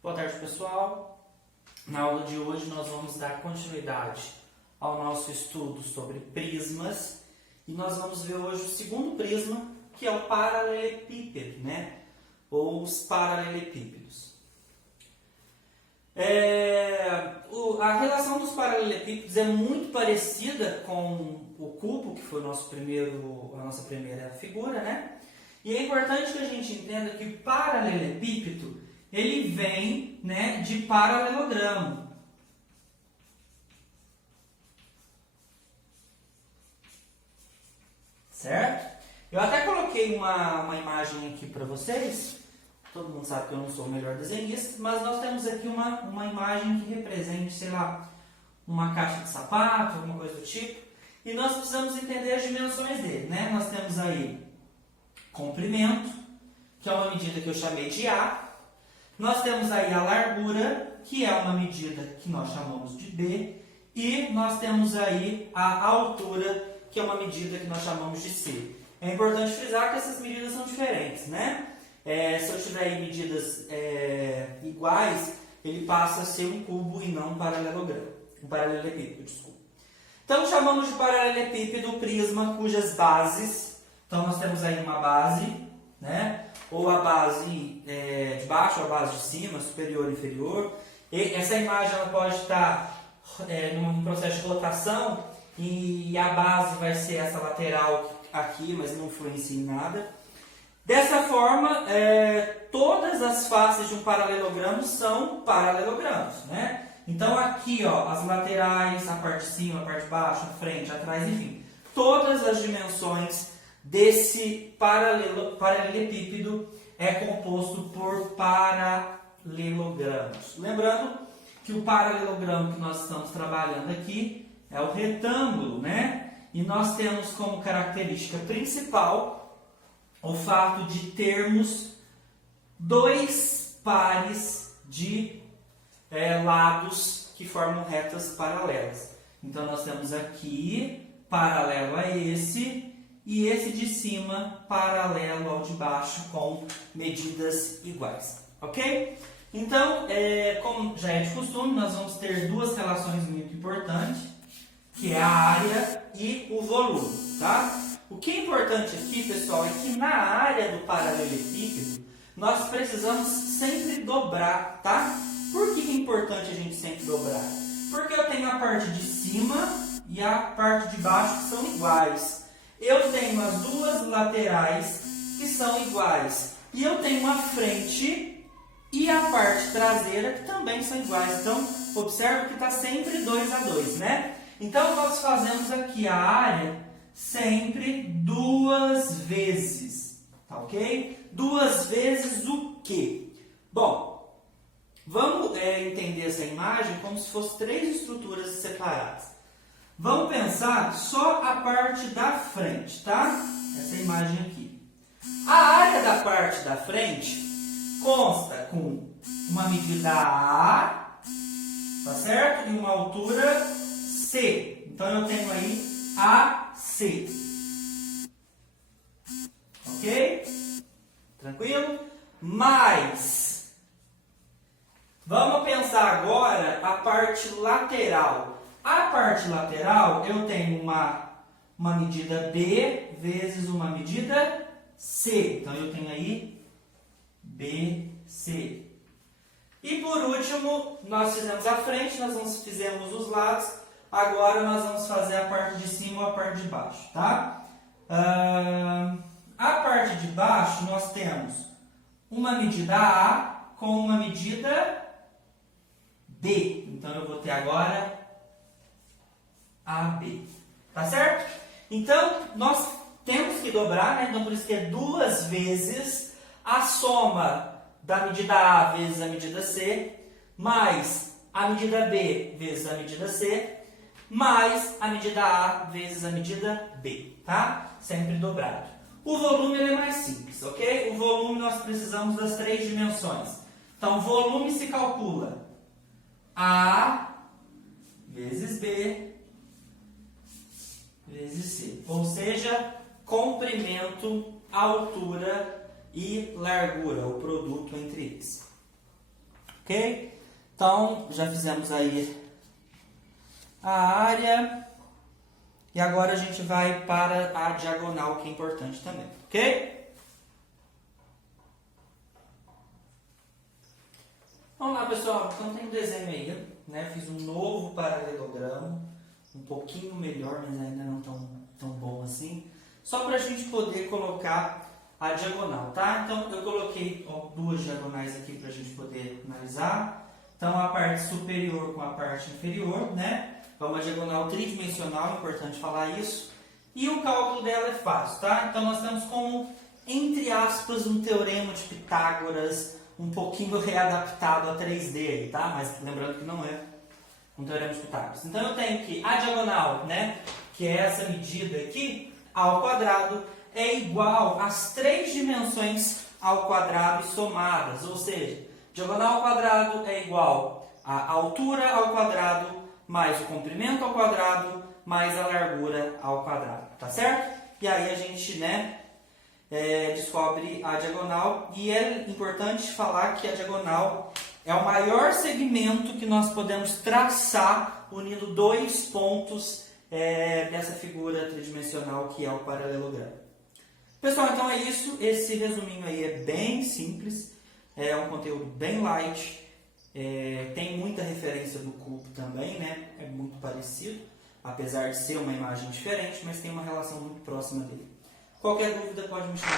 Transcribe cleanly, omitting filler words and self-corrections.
Boa tarde, pessoal. Na aula de hoje nós vamos dar continuidade ao nosso estudo sobre prismas e nós vamos ver hoje o segundo prisma, que é o paralelepípedo, né? Ou os paralelepípedos. A relação dos paralelepípedos é muito parecida com o cubo, que foi a nossa primeira figura, né? E é importante que a gente entenda que o paralelepípedo ele vem, né, de paralelogramo. Certo? Eu até coloquei uma imagem aqui para vocês. Todo mundo sabe que eu não sou o melhor desenhista, mas nós temos aqui uma imagem que represente, sei lá, uma caixa de sapato, alguma coisa do tipo. E nós precisamos entender as dimensões dele, né? Nós temos aí comprimento, que é uma medida que eu chamei de A. Nós temos aí a largura, que é uma medida que nós chamamos de B. E nós temos aí a altura, que é uma medida que nós chamamos de C. É importante frisar que essas medidas são diferentes, né? Se eu tiver aí medidas iguais, ele passa a ser um cubo e não um paralelogramo. Um paralelepípedo, desculpa. Então, chamamos de paralelepípedo o prisma cujas bases... Então, nós temos aí uma base, né? Ou a base de baixo, ou a base de cima, superior e inferior. E essa imagem ela pode estar num processo de rotação e a base vai ser essa lateral aqui, mas não influencia em nada. Dessa forma, todas as faces de um paralelogramo são paralelogramos, né? Então aqui, ó, as laterais, a parte de cima, a parte de baixo, a frente, atrás, enfim. Todas as dimensões desse paralelepípedo é composto por paralelogramos. Lembrando que o paralelogramo que nós estamos trabalhando aqui é o retângulo, né? E nós temos como característica principal o fato de termos dois pares de lados que formam retas paralelas. Então nós temos aqui paralelo a esse e esse de cima paralelo ao de baixo com medidas iguais, ok? Então, como já é de costume, nós vamos ter duas relações muito importantes, que é a área e o volume, tá? O que é importante aqui, pessoal, é que na área do paralelepípedo nós precisamos sempre dobrar, tá? Por que é importante a gente sempre dobrar? Porque eu tenho a parte de cima e a parte de baixo que são iguais. Eu tenho as duas laterais que são iguais. E eu tenho a frente e a parte traseira que também são iguais. Então, observa que está sempre 2 a 2, né? Então, nós fazemos aqui a área sempre duas vezes, tá ok? Duas vezes o quê? Bom, vamos entender essa imagem como se fossem três estruturas separadas. Vamos pensar só a parte da frente, tá? Essa imagem aqui. A área da parte da frente consta com uma medida A, tá certo? E uma altura C. Então eu tenho aí AC. Ok? Tranquilo? Mas vamos pensar agora a parte lateral. A parte lateral, eu tenho uma medida B vezes uma medida C. Então, eu tenho aí BC. E, por último, nós fizemos a frente, fizemos os lados. Agora, nós vamos fazer a parte de cima ou a parte de baixo, tá? A parte de baixo, nós temos uma medida A com uma medida B. Então, eu vou ter agora AB, tá certo? Então, nós temos que dobrar, né? Então, por isso que é duas vezes a soma da medida A vezes a medida C, mais a medida B vezes a medida C, mais a medida A vezes a medida B, tá? Sempre dobrado. O volume ele é mais simples, ok? O volume nós precisamos das três dimensões. Então, volume se calcula A vezes B vezes C, ou seja, comprimento, altura e largura, o produto entre eles. ok? Então, já fizemos aí a área. E agora a gente vai para a diagonal, que é importante também, ok? Vamos lá, pessoal. Então tem um desenho aí, né? Fiz um novo paralelogramo, um pouquinho melhor, mas ainda não tão bom assim. Só para a gente poder colocar a diagonal, tá? Então eu coloquei duas diagonais aqui para a gente poder analisar. Então a parte superior com a parte inferior, né? É uma diagonal tridimensional, é importante falar isso. E o cálculo dela é fácil, tá? Então nós temos como, entre aspas, um teorema de Pitágoras, um pouquinho readaptado a 3D aí, tá? Mas lembrando que não é um teorema de Pitágoras. Então eu tenho que a diagonal, né? Que é essa medida aqui, ao quadrado, é igual às 3 dimensões ao quadrado somadas. Ou seja, diagonal ao quadrado é igual à altura ao quadrado mais o comprimento ao quadrado, mais a largura ao quadrado, tá certo? E aí a gente, né, descobre a diagonal, e é importante falar que a diagonal é o maior segmento que nós podemos traçar unindo dois pontos dessa figura tridimensional que é o paralelogramo. Pessoal, então é isso, esse resuminho aí é bem simples, é um conteúdo bem light. Tem muita referência do cubo também, né? É muito parecido, apesar de ser uma imagem diferente, mas tem uma relação muito próxima dele. Qualquer dúvida pode me chamar.